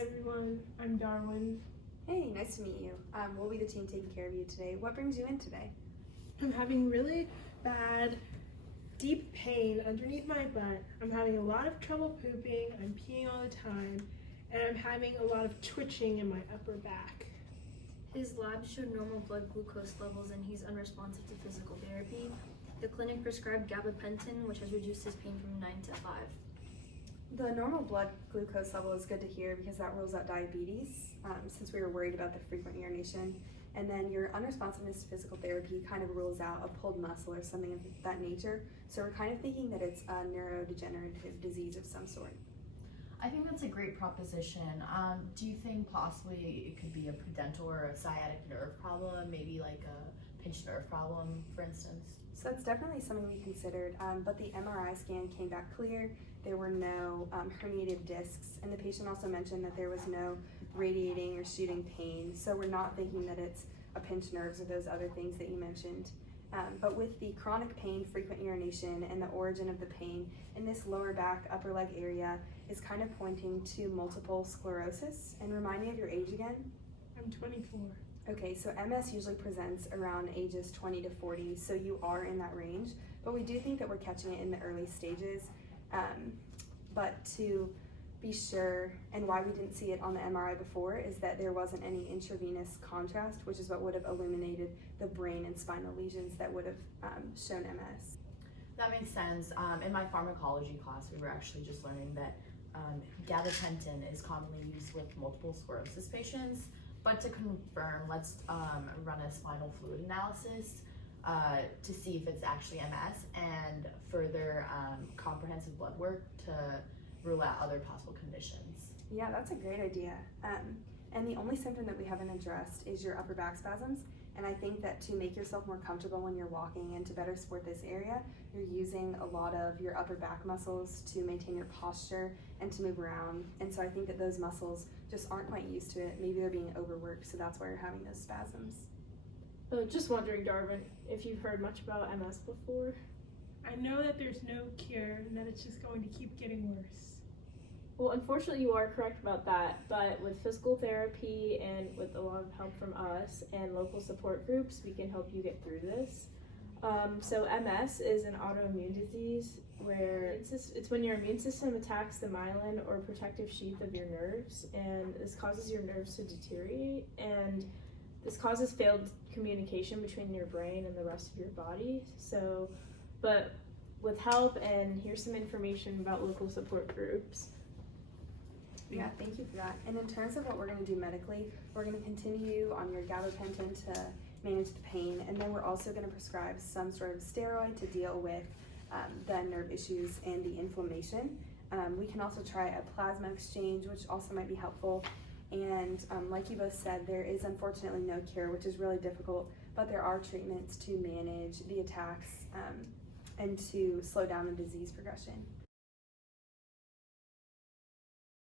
everyone, I'm Darwin. Hey, nice to meet you. We'll be the team taking care of you today. What brings you in today? I'm having really bad, deep pain underneath my butt. I'm having a lot of trouble pooping, I'm peeing all the time, and I'm having a lot of twitching in my upper back. His labs showed normal blood glucose levels and he's unresponsive to physical therapy. The clinic prescribed gabapentin, which has reduced his pain from 9 to 5. The normal blood glucose level is good to hear because that rules out diabetes, since we were worried about the frequent urination. And then your unresponsiveness to physical therapy kind of rules out a pulled muscle or something of that nature. So we're kind of thinking that it's a neurodegenerative disease of some sort. I think that's a great proposition. Do you think possibly it could be a prudental or a sciatic nerve problem, maybe like a pinched nerve problem, for instance? So that's definitely something we considered, but the MRI scan came back clear. There were no herniated discs, and the patient also mentioned that there was no radiating or shooting pain. So we're not thinking that it's a pinched nerves or those other things that you mentioned. But with the chronic pain, frequent urination, and the origin of the pain in this lower back, upper leg area is kind of pointing to multiple sclerosis. And remind me of your age again? I'm 24. Okay, so MS usually presents around ages 20 to 40, so you are in that range, but we do think that we're catching it in the early stages. But to be sure, and why we didn't see it on the MRI before, is that there wasn't any intravenous contrast, which is what would have illuminated the brain and spinal lesions that would have shown MS. That makes sense. In my pharmacology class, we were actually just learning that gabapentin is commonly used with multiple sclerosis patients. But to confirm, let's run a spinal fluid analysis to see if it's actually MS and further comprehensive blood work to rule out other possible conditions. Yeah, that's a great idea. And the only symptom that we haven't addressed is your upper back spasms. And I think that to make yourself more comfortable when you're walking and to better support this area, you're using a lot of your upper back muscles to maintain your posture and to move around. And so I think that those muscles just aren't quite used to it. Maybe they're being overworked, so that's why you're having those spasms. Just wondering, Darwin, if you've heard much about MS before? I know that there's no cure and that it's just going to keep getting worse. Well, unfortunately, you are correct about that, but with physical therapy and with a lot of help from us and local support groups, we can help you get through this. So MS is an autoimmune disease where it's when your immune system attacks the myelin or protective sheath of your nerves, and this causes your nerves to deteriorate, and this causes failed communication between your brain and the rest of your body. So, but with help, and here's some information about local support groups. Yeah, thank you for that. And in terms of what we're going to do medically, we're going to continue on your gabapentin to manage the pain, and then we're also going to prescribe some sort of steroid to deal with the nerve issues and the inflammation. We can also try a plasma exchange, which also might be helpful. And like you both said, there is unfortunately no cure, which is really difficult, but there are treatments to manage the attacks and to slow down the disease progression.